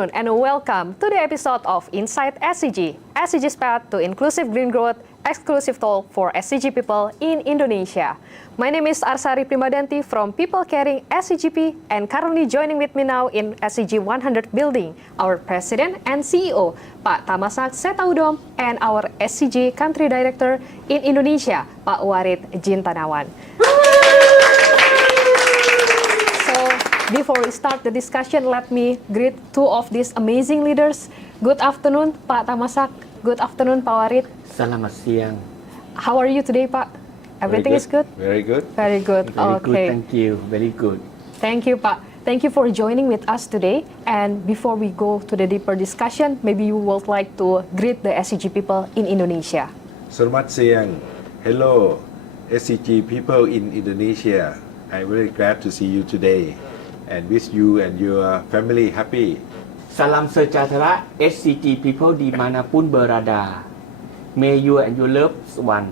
afternoon and welcome to the episode of Inside SCG, SCG's path to inclusive green growth, exclusive talk for SCG people in Indonesia. My name is Arsari Primadanti from People Caring SCGP, and currently joining with me now in SCG 100 building, our President and CEO, Pak Tamasak Setaudom, and our SCG Country Director in Indonesia, Pak Warid Jintanawan. Before we start the discussion, let me greet two of these amazing leaders. Good afternoon, Pak Tamasak. Good afternoon, Pak Warid. Selamat siang. How are you today, Pak? Everything is good? Very good. Very good. Very Okay. good, thank you. Very good. Thank you, Pak. Thank you for joining with us today. And before we go to the deeper discussion, maybe you would like to greet the SCG people in Indonesia. Selamat siang. Hello, SCG people in Indonesia. I'm very glad to see you today and wish you and your family happy. Salam sejahtera SCG people dimanapun berada. May you and your loved one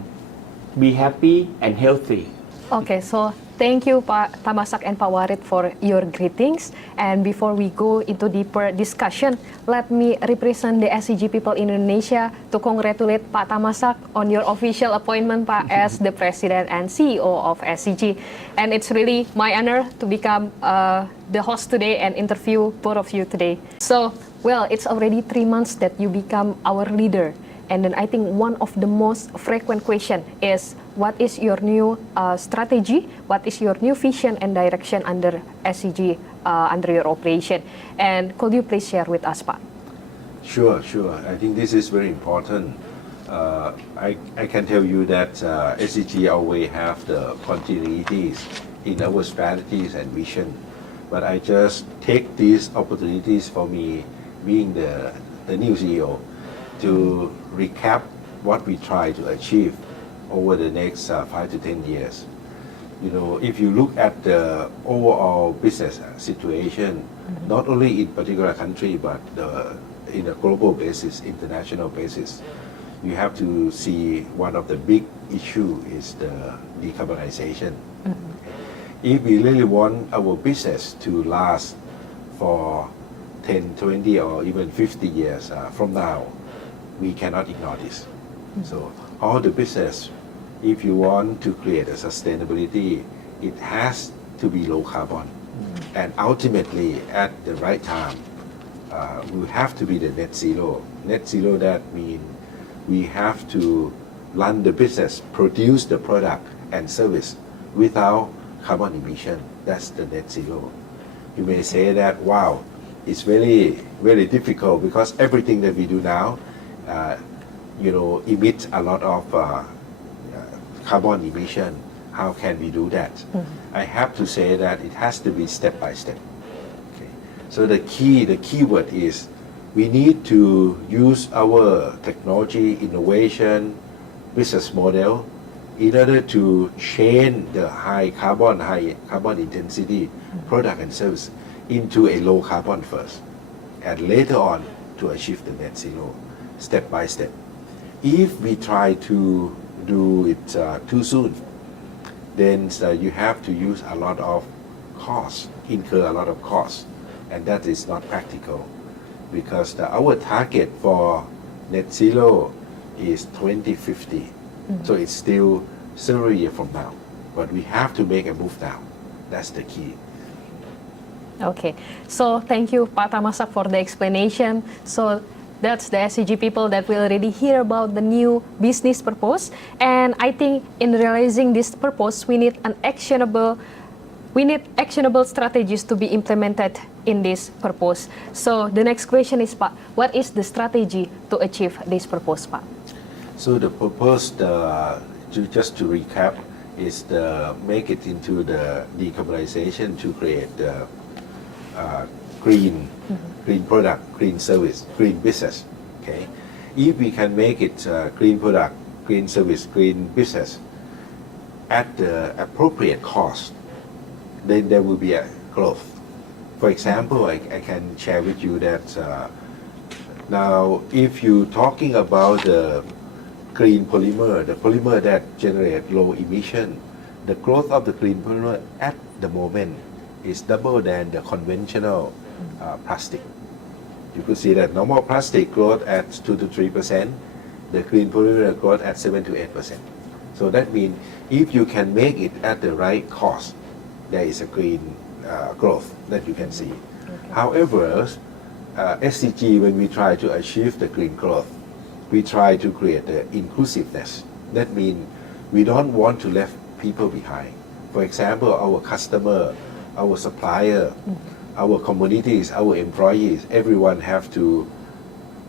be happy and healthy. Okay, so thank you, Pak Tamasak and Pak Warid, for your greetings. And before we go into deeper discussion, let me represent the SCG people in Indonesia to congratulate Pak Tamasak on your official appointment, Pak, as the President and CEO of SCG. And it's really my honor to become the host today and interview both of you today. So, well, it's already 3 months that you become our leader. And then I think one of the most frequent question is, what is your new strategy? What is your new vision and direction under SCG, under your operation? And could you please share with us, Pak? Sure. I think this is very important. I can tell you that SCG always have the continuities in our strategies and vision. But I just take these opportunities for me being the new CEO to recap what we try to achieve over the next 5 to 10 years. You know, if you look at the overall business situation, not only in particular country, but in a global basis, international basis, you have to see one of the big issue is the decarbonization. If we really want our business to last for 10, 20, or even 50 years from now, we cannot ignore this. So all the business, if you want to create a sustainability, it has to be low carbon. And ultimately, at the right time, we have to be the net zero. Net zero, that means we have to run the business, produce the product and service without carbon emission. That's the net zero. You may say that, wow, it's very, very difficult because everything that we do now emit a lot of carbon emission. How can we do that? I have to say that it has to be step by step. Okay. So the keyword is we need to use our technology, innovation, business model in order to change the high carbon intensity product and service into a low carbon first, and later on to achieve the net zero. Step by step. If we try to do it too soon, then you have to use a lot of costs, incur a lot of costs, and that is not practical because our target for net zero is 2050. So it's still several years from now, but we have to make a move now. That's the key. Okay, so thank you, Pak Tamasak, for the explanation. So that's the SCG people that will already hear about the new business purpose. And I think in realizing this purpose, we need actionable strategies to be implemented in this purpose. So the next question is, Pak, what is the strategy to achieve this purpose, Pak? So the purpose, just to recap, is to make it into the decarbonization to create the green product, green service, green business. Okay, if we can make it green product, green service, green business at the appropriate cost, then there will be a growth. For example, I can share with you that now if you're talking about the green polymer, the polymer that generate low emission, the growth of the green polymer at the moment is double than the conventional plastic. You could see that normal plastic growth at 2 to 3%, the green polymer growth at 7 to 8%. So that means if you can make it at the right cost, there is a green growth that you can see. However, SCG, when we try to achieve the green growth, we try to create the inclusiveness. That means we don't want to leave people behind. For example, our customer, our supplier, our communities, our employees, everyone have to,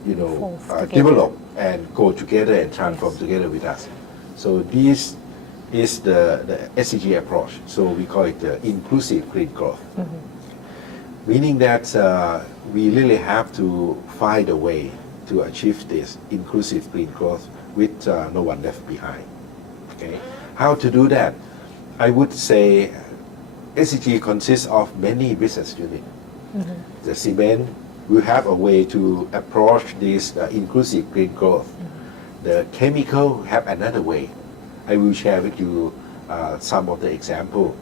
develop and go together and transform together with us. So this is the SCG approach. So we call it the inclusive green growth. Meaning that we really have to find a way to achieve this inclusive green growth with no one left behind. Okay, how to do that? I would say SCG consists of many business units. The cement will have a way to approach this inclusive green growth. The chemical have another way. I will share with you some of the example.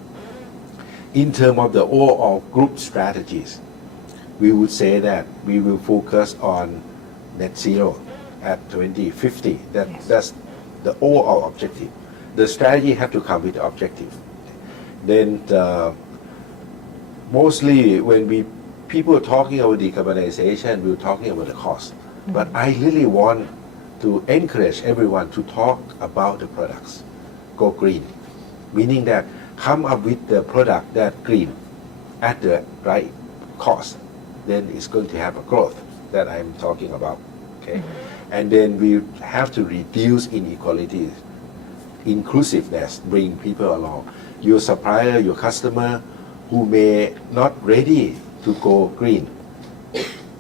In terms of the overall group strategies, we would say that we will focus on net zero at 2050. That's the overall objective. The strategy have to come with the objective. Then mostly when people are talking about decarbonization, we're talking about the cost. But I really want to encourage everyone to talk about the products. Go green. Meaning that come up with the product that green at the right cost. Then it's going to have a growth that I'm talking about. Okay? And then we have to reduce inequalities. Inclusiveness, bring people along. Your supplier, your customer who may not ready to go green,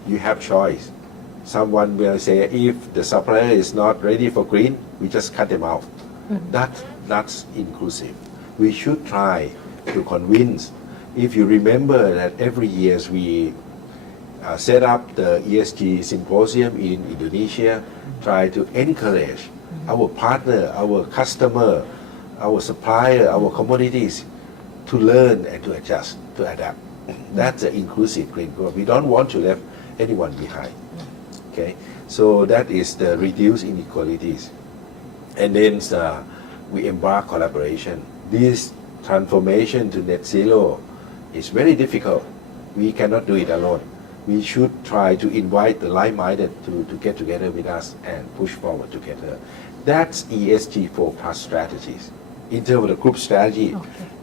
you have choice. Someone will say, if the supplier is not ready for green, we just cut them out. That's inclusive. We should try to convince. If you remember that every year we set up the ESG symposium in Indonesia, try to encourage our partner, our customer, our supplier, our communities to learn and to adjust, to adapt. That's the inclusive green growth. We don't want to leave anyone behind. Okay, so that is the reduce inequalities. And then we embark collaboration. This transformation to net zero is very difficult. We cannot do it alone. We should try to invite the like-minded to get together with us and push forward together. That's ESG 4+ strategies. In terms of the group strategy,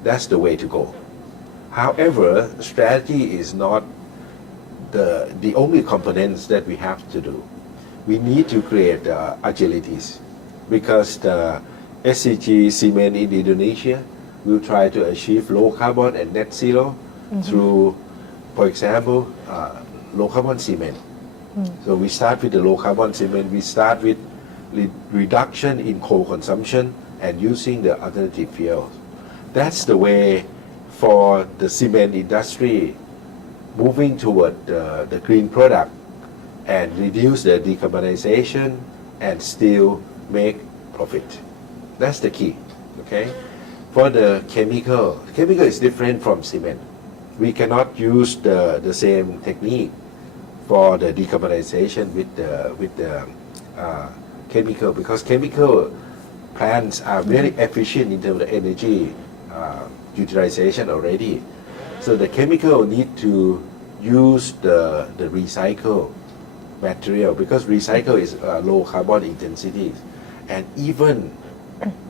that's the way to go. However, strategy is not the only components that we have to do. We need to create agilities, because the SCG cement in Indonesia will try to achieve low carbon and net zero through, for example, low carbon cement. So we start with the low carbon cement. We start with reduction in coal consumption and using the alternative fuels. That's the way for the cement industry, moving toward the green product and reduce the decarbonization and still make profit. That's the key. Okay. For the chemical is different from cement. We cannot use the same technique for the decarbonization with the chemical, because chemical plants are very efficient in terms of energy utilization already. So the chemical need to use the recycle material, because recycle is low carbon intensity, and even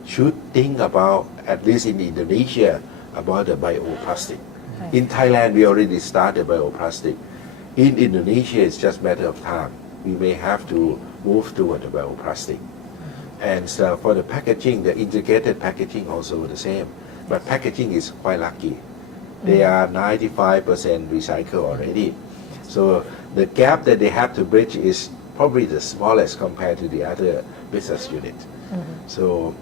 should think about, at least in Indonesia, about the bioplastic. In Thailand, we already started bioplastic. In Indonesia, it's just a matter of time. We may have to move toward the bioplastic. And so for the packaging, the integrated packaging also the same. But packaging is quite lucky. They are 95% recycled already. So the gap that they have to bridge is probably the smallest compared to the other business unit. So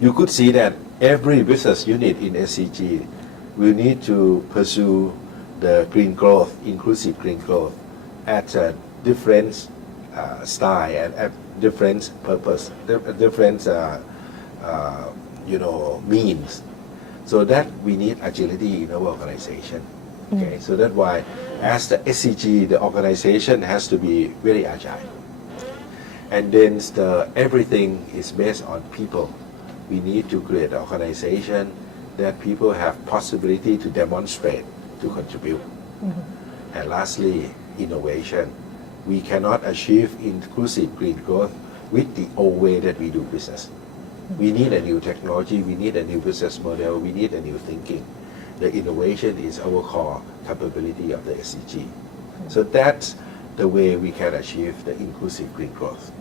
you could see that every business unit in SCG will need to pursue the green growth, inclusive green growth, at a different style and at different purpose, different means. So that we need agility in our organization. Okay, so that's why, as the SCG, the organization has to be very agile. And then everything is based on people. We need to create an organization that people have possibility to demonstrate, to contribute. And lastly, innovation. We cannot achieve inclusive green growth with the old way that we do business. We need a new technology, we need a new business model, we need a new thinking. The innovation is our core capability of the SCG. So that's the way we can achieve the inclusive green growth.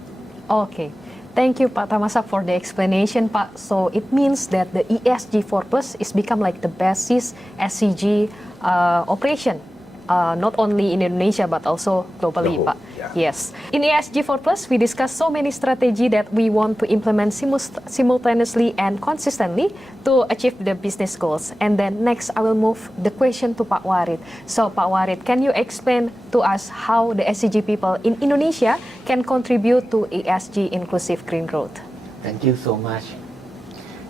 Okay. Thank you, Pak Tamasak, for the explanation, Pak. So it means that the ESG 4+ is become like the basis SCG operation, not only in Indonesia but also globally, The whole, Pak. yeah. Yes. In ESG 4+, we discussed so many strategy that we want to implement simultaneously and consistently to achieve the business goals. And then next, I will move the question to Pak Warid. So, Pak Warid, can you explain to us how the SCG people in Indonesia can contribute to ESG inclusive green growth? Thank you so much.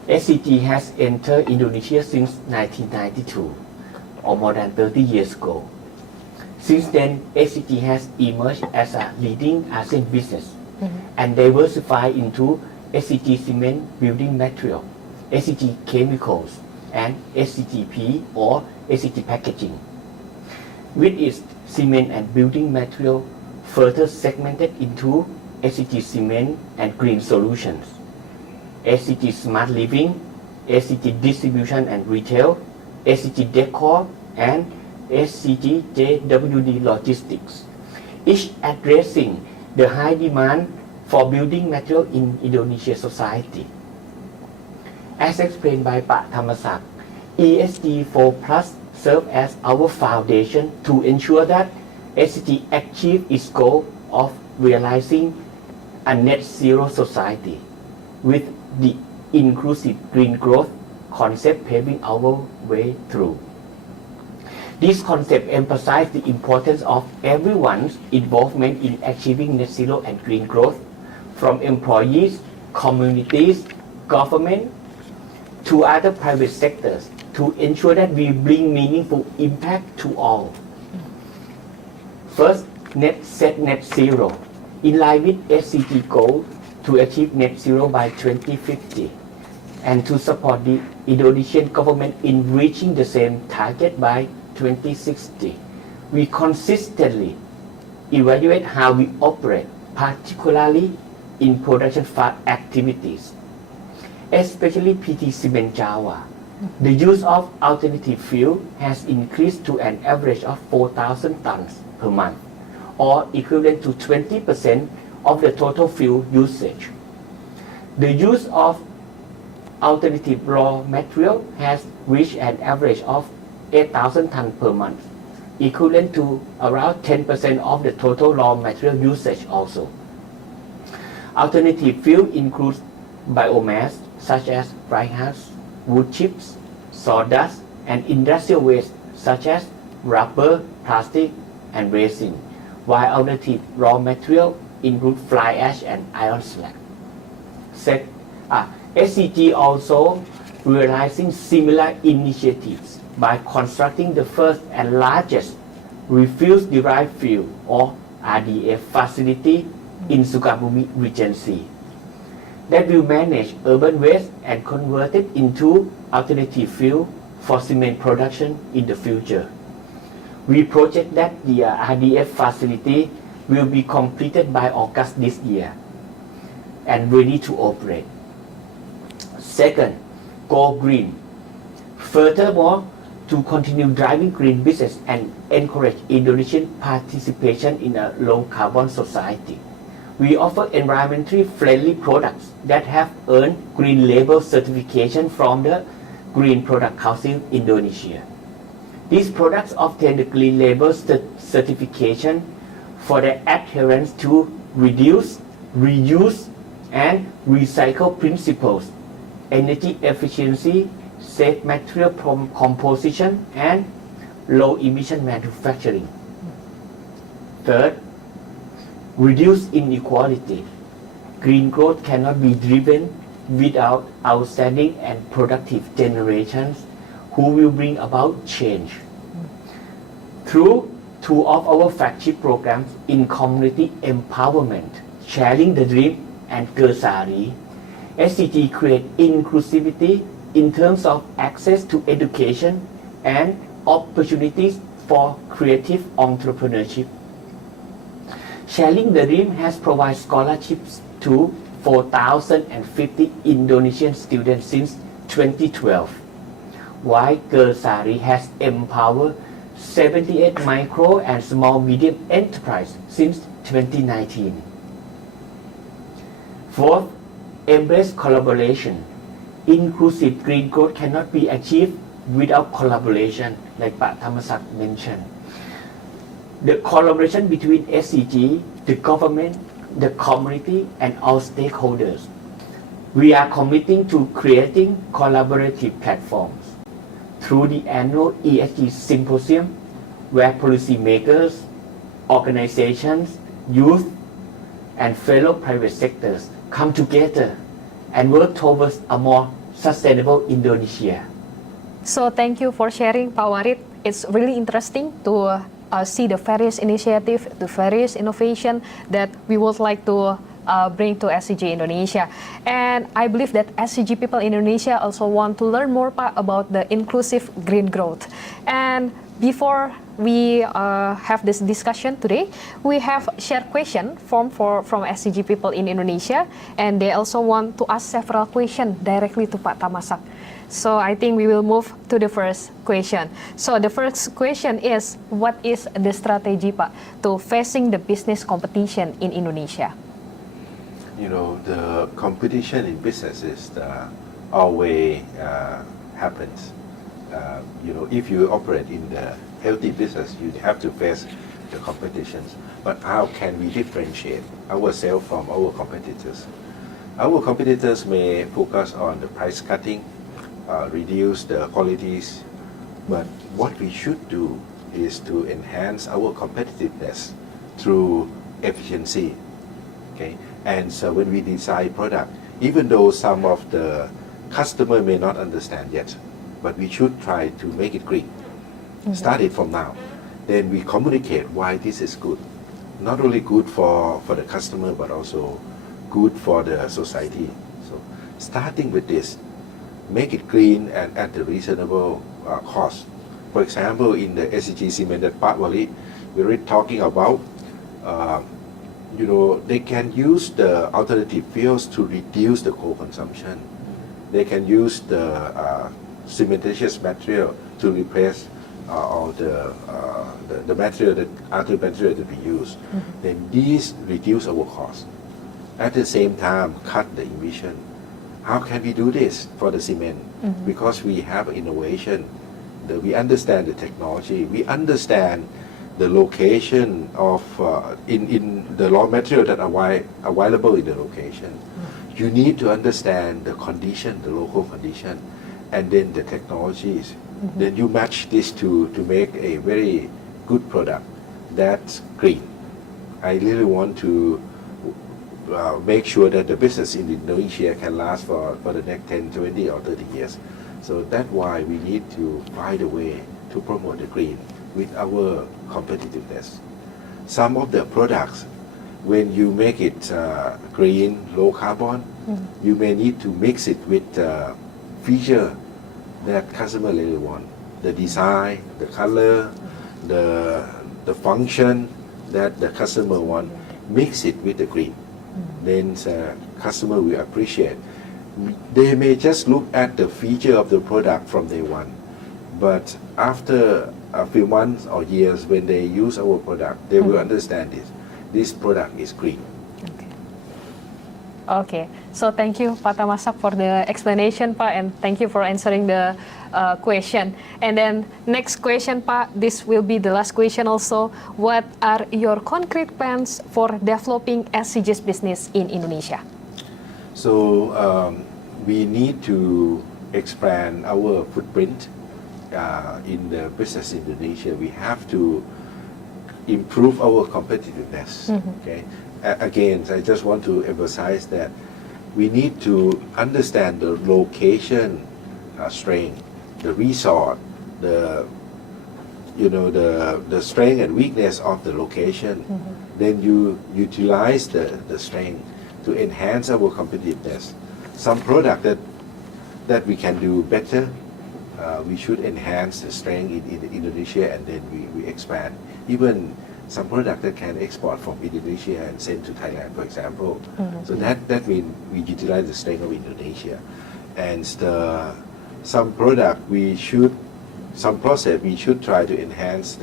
SCG has entered Indonesia since 1992, or more than 30 years ago. Since then, SCG has emerged as a leading ASEAN business and diversified into SCG cement building material, SCG chemicals, and SCGP or SCG packaging. With its cement and building material further segmented into SCG cement and green solutions, SCG smart living, SCG distribution and retail, SCG decor, and SCG JWD logistics, each addressing the high demand for building material in Indonesia society. As explained by Pak Tamasak, ESG 4+ serves as our foundation to ensure that SCG achieves its goal of realizing a net zero society with the inclusive green growth concept paving our way through. This concept emphasizes the importance of everyone's involvement in achieving net zero and green growth, from employees, communities, government, to other private sectors, to ensure that we bring meaningful impact to all. First, set net zero. In line with SCG goal to achieve net zero by 2050, and to support the Indonesian government in reaching the same target by 2060, we consistently evaluate how we operate, particularly in production activities, especially PT Cement Java. The use of alternative fuel has increased to an average of 4,000 tons per month, or equivalent to 20% of the total fuel usage. The use of alternative raw material has reached an average of 8,000 tons per month, equivalent to around 10% of the total raw material usage also. Alternative fuel includes biomass such as fly ash, wood chips, sawdust, and industrial waste such as rubber, plastic, and resin, while alternative raw material include fly ash and iron slag. SCG also realizing similar initiatives by constructing the first and largest refuse-derived fuel or RDF facility in Sukabumi Regency that will manage urban waste and convert it into alternative fuel for cement production in the future. We project that the RDF facility will be completed by August this year and ready to operate. Second, go green. Furthermore, to continue driving green business and encourage Indonesian participation in a low-carbon society, we offer environmentally friendly products that have earned Green Label certification from the Green Product Council Indonesia. These products obtain the Green Label certification for their adherence to reduce, reuse, and recycle principles, energy efficiency, safe material composition, and low emission manufacturing. Third, reduce inequality. Green growth cannot be driven without outstanding and productive generations who will bring about change. Through two of our flagship programs in community empowerment, Sharing the Dream and Gersari, SCG create inclusivity in terms of access to education and opportunities for creative entrepreneurship. Sharing the Dream has provided scholarships to 4,050 Indonesian students since 2012, while Gersari has empowered 78 micro and small medium enterprises since 2019. Fourth, embrace collaboration. Inclusive green growth cannot be achieved without collaboration, like Pak Thamasak mentioned. The collaboration between SCG, the government, the community, and all stakeholders. We are committing to creating collaborative platforms through the annual ESG Symposium, where policymakers, organizations, youth, and fellow private sectors come together and work towards a more sustainable Indonesia. So thank you for sharing, Pak Warid. It's really interesting to see the various initiatives, the various innovation that we would like to bring to SCG Indonesia. And I believe that SCG people in Indonesia also want to learn more about the inclusive green growth. And before we have this discussion today, we have shared question from SCG people in Indonesia, and they also want to ask several questions directly to Pak Thamasak. So I think we will move to the first question. So the first question is, what is the strategy, Pak, to facing the business competition in Indonesia? You know, the competition in businesses always happens. You know, if you operate in the healthy business, you have to face the competitions. But how can we differentiate ourselves from our competitors? Our competitors may focus on the price cutting, reduce the qualities, but what we should do is to enhance our competitiveness through efficiency. Okay, and so when we design product, even though some of the customer may not understand yet, but we should try to make it green. Start it from now. Then we communicate why this is good. Not only good for the customer, but also good for the society. So starting with this, make it green and at a reasonable cost. For example, in the SCG cement that Pak Wali, we're already talking about, you know, they can use the alternative fuels to reduce the coal consumption. They can use the cementitious material to replace all the material that other material that we use. Then these reduce our cost. At the same time, cut the emission. How can we do this for the cement? Because we have innovation. We understand the technology. We understand the location of in the raw material that are available in the location. You need to understand the condition, the local condition, and then the technologies. Then you match this to make a very good product that's green. I really want to make sure that the business in Indonesia can last for the next 10, 20 or 30 years. So that's why we need to find a way to promote the green with our competitiveness. Some of the products, when you make it green, low carbon, you may need to mix it with feature that customer really want. The design, the color, the function that the customer want, mix it with the green. Then customer will appreciate. They may just look at the feature of the product from day one, but after a few months or years when they use our product, they will understand this. This product is green. Okay, so thank you, Pak Thamasak, for the explanation, Pak, and thank you for answering the question. And then next question, Pak, this will be the last question also. What are your concrete plans for developing SCG's business in Indonesia? So we need to expand our footprint in the business in Indonesia. We have to improve our competitiveness. Okay. Again, I just want to emphasize that we need to understand the location strength, the resort, the the strength and weakness of the location. Then you utilize the strength to enhance our competitiveness. Some product that we can do better, we should enhance the strength in Indonesia, and then we expand. Even some product that can export from Indonesia and send to Thailand, for example. So that means we utilize the strength of Indonesia. And some product some process we should try to enhance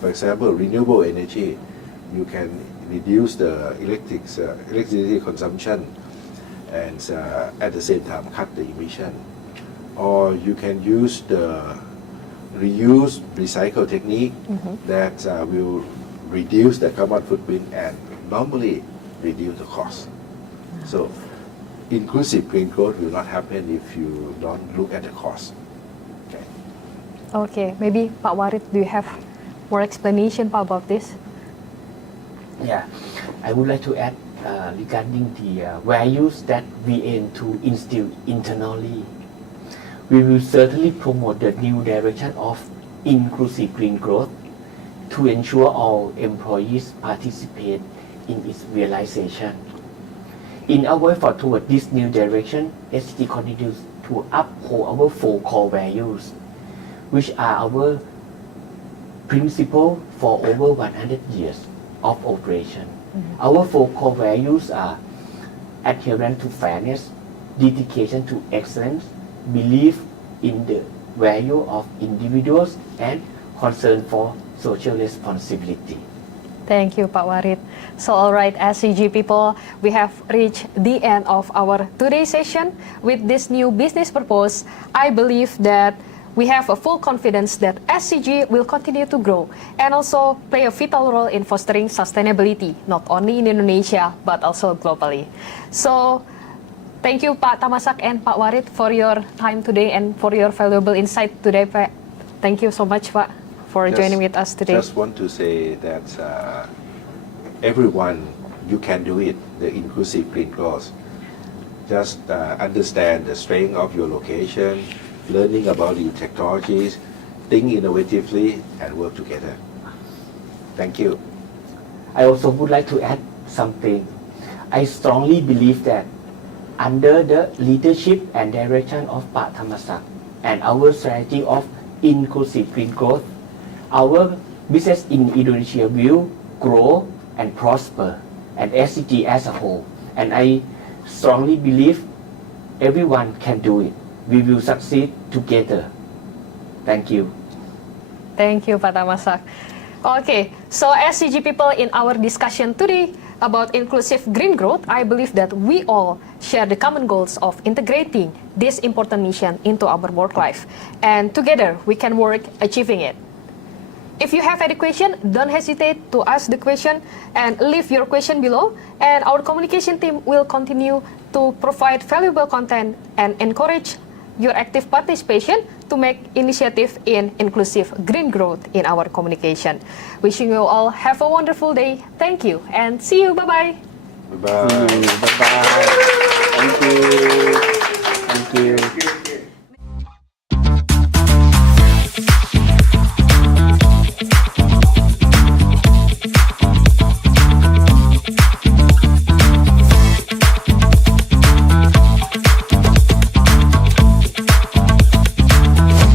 for example, renewable energy. You can reduce the electricity consumption and at the same time cut the emission. Or you can use the reuse recycle technique that will reduce the carbon footprint and normally reduce the cost. So inclusive green growth will not happen if you don't look at the cost. Okay, maybe Pak Warid, do you have more explanation about this? Yeah, I would like to add regarding the values that we aim to instill internally. We will certainly promote the new direction of inclusive green growth to ensure all employees participate in its realization. In our effort toward this new direction, SCG continues to uphold our 4 core values, which are our principle for over 100 years of operation. Our 4 core values are adherence to fairness, dedication to excellence, belief in the value of individuals, and concern for social responsibility. Thank you, Pak Warid. So, all right, SCG people, we have reached the end of our today's session. With this new business purpose, I believe that we have a full confidence that SCG will continue to grow and also play a vital role in fostering sustainability, not only in Indonesia, but also globally. So, thank you, Pak Tamasak and Pak Warid, for your time today and for your valuable insight today, Pak. Thank you so much, Pak, for joining with us today. Just want to say that everyone, you can do it, the inclusive green growth. Just understand the strength of your location, learning about new technologies, think innovatively, and work together. Thank you. I also would like to add something. I strongly believe that under the leadership and direction of Pak Tamasak and our strategy of inclusive green growth, our business in Indonesia will grow and prosper, and SCG as a whole. And I strongly believe everyone can do it. We will succeed together. Thank you. Thank you, Pak Tamasak. Okay, so SCG people, in our discussion today about inclusive green growth, I believe that we all share the common goals of integrating this important mission into our work life. And together, we can work achieving it. If you have any question, don't hesitate to ask the question and leave your question below. And our communication team will continue to provide valuable content and encourage your active participation to make initiative in inclusive green growth in our communication. Wishing you all have a wonderful day. Thank you and see you. Bye-bye. Bye-bye. Bye-bye. Thank you.